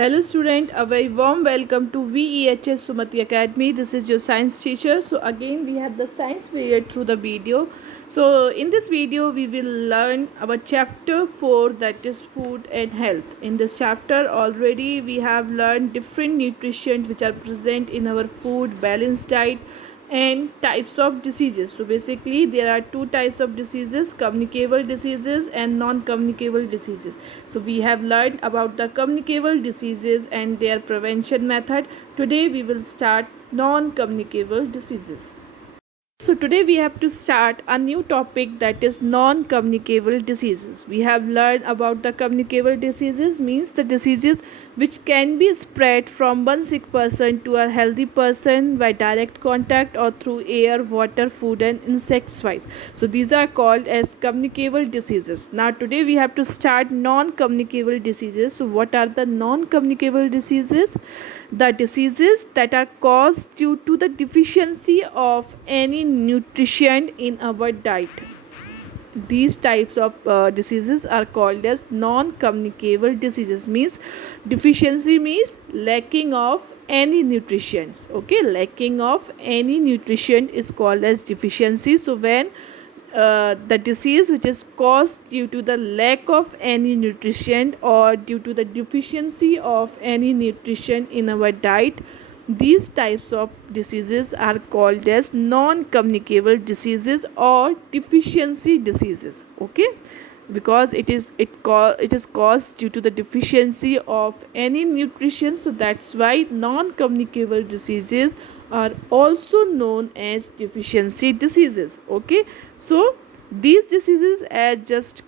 Hello student, a very warm welcome to VEHS Sumati Academy. This is your science teacher. So again we have the science period through the video. So in this video we will learn about chapter 4, that is food and health. In this chapter already we have learned different nutrition which are present in our food, balanced diet and types of diseases. So basically there are two types of diseases: communicable diseases and non-communicable diseases. So we have learned about the communicable diseases and their prevention method. Today we will start non-communicable diseases. So today we have to start a new topic, that is non-communicable diseases. We have learned about the communicable diseases, means the diseases which can be spread from one sick person to a healthy person by direct contact or through air, water, food and insects wise. So these are called as communicable diseases. Now today we have to start non-communicable diseases. So what are the non-communicable diseases? The diseases that are caused due to the deficiency of any nutrition in our diet. These types of diseases are called as non-communicable diseases. Means deficiency means lacking of any nutrition. Okay, lacking of any nutrition is called as deficiency. So when the disease which is caused due to the lack of any nutrition or due to the deficiency of any nutrition in our diet, these types of diseases are called as non-communicable diseases or deficiency diseases. Okay, because it is caused due to the deficiency of any nutrition, so that's why non-communicable diseases are also known as deficiency diseases. Okay, so these diseases are just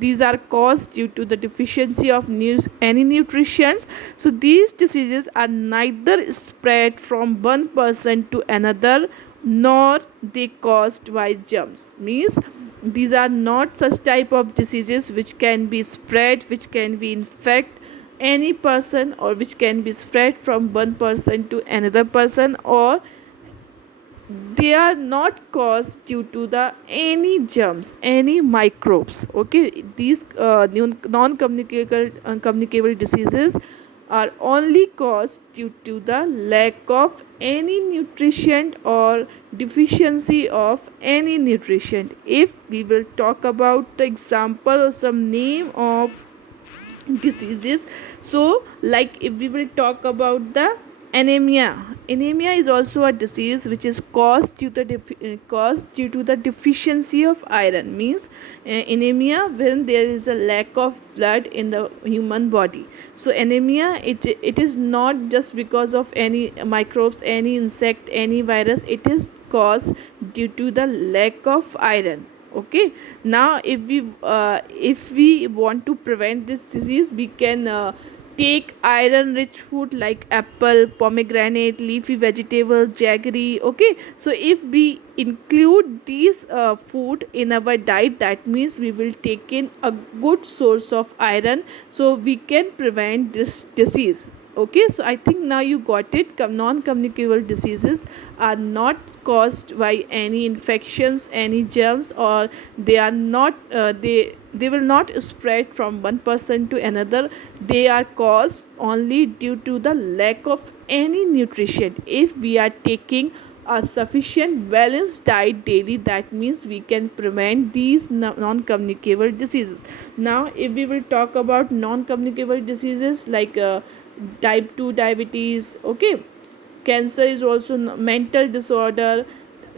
these are caused due to the deficiency of any nutrition. So these diseases are neither spread from one person to another nor they caused by germs. Means these are not such type of diseases which can be spread, which can be infect any person, or which can be spread from one person to another person, or they are not caused due to the any germs, any microbes. Okay, these non-communicable communicable diseases are only caused due to the lack of any nutrition or deficiency of any nutrition. If we will talk about the example or some name of diseases, so like if we will talk about the anemia is also a disease which is caused due to the deficiency of iron. Means anemia when there is a lack of blood in the human body. So anemia, it is not just because of any microbes, any insect, any virus. It is caused due to the lack of iron. Okay, now if we want to prevent this disease, we can take iron rich food like apple, pomegranate, leafy vegetable, jaggery. Okay, so if we include these food in our diet, that means we will take in a good source of iron, so we can prevent this disease. Okay, so I think now you got it. Non-communicable diseases are not caused by any infections, any germs, or they are not they will not spread from one person to another. They are caused only due to the lack of any nutrition. If we are taking a sufficient balanced diet daily, that means we can prevent these non-communicable diseases. Now if we will talk about non-communicable diseases like type 2 diabetes. Okay, cancer is also mental disorder,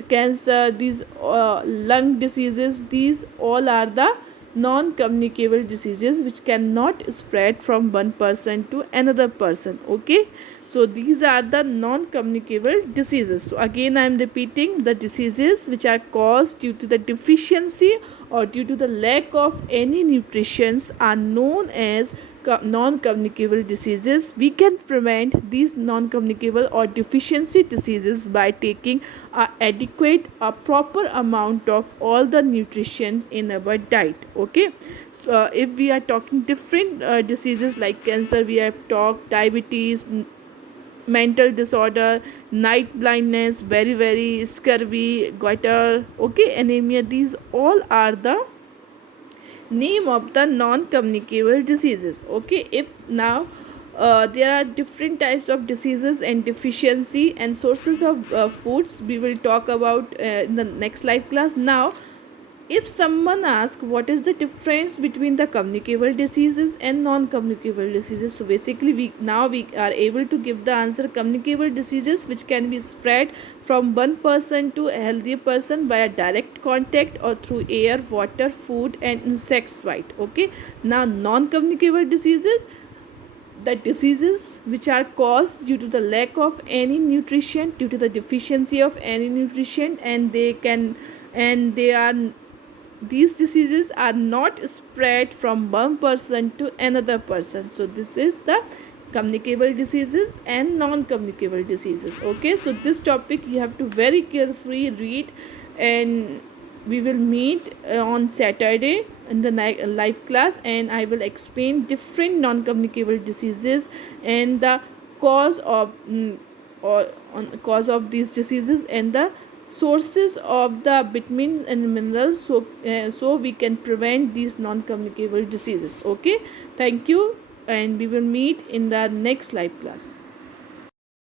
cancer, these lung diseases, these all are the non-communicable diseases which cannot spread from one person to another person. Okay, so these are the non-communicable diseases. So again I am repeating, the diseases which are caused due to the deficiency or due to the lack of any nutrition are known as non-communicable diseases. We can prevent these non-communicable or deficiency diseases by taking a proper amount of all the nutrition in our diet. Okay, so if we are talking different diseases like cancer, we have talked diabetes, mental disorder, night blindness, very scurvy, goiter, okay, anemia, these all are the name of the non-communicable diseases. Okay, if now there are different types of diseases and deficiency and sources of foods we will talk about in the next live class. Now, if someone asks what is the difference between the communicable diseases and non-communicable diseases, so basically we are able to give the answer. Communicable diseases which can be spread from one person to a healthy person via direct contact or through air, water, food and insects bite. Okay, now non-communicable diseases, the diseases which are caused due to the lack of any nutrition, due to the deficiency of any nutrition, and they are, these diseases are not spread from one person to another person. So this is the communicable diseases and non-communicable diseases. Okay, so this topic you have to very carefully read, and we will meet on Saturday in the live class, and I will explain different non-communicable diseases and the cause of or on cause of these diseases and the sources of the vitamins and minerals, so we can prevent these non-communicable diseases. Okay, thank you, and we will meet in the next live class.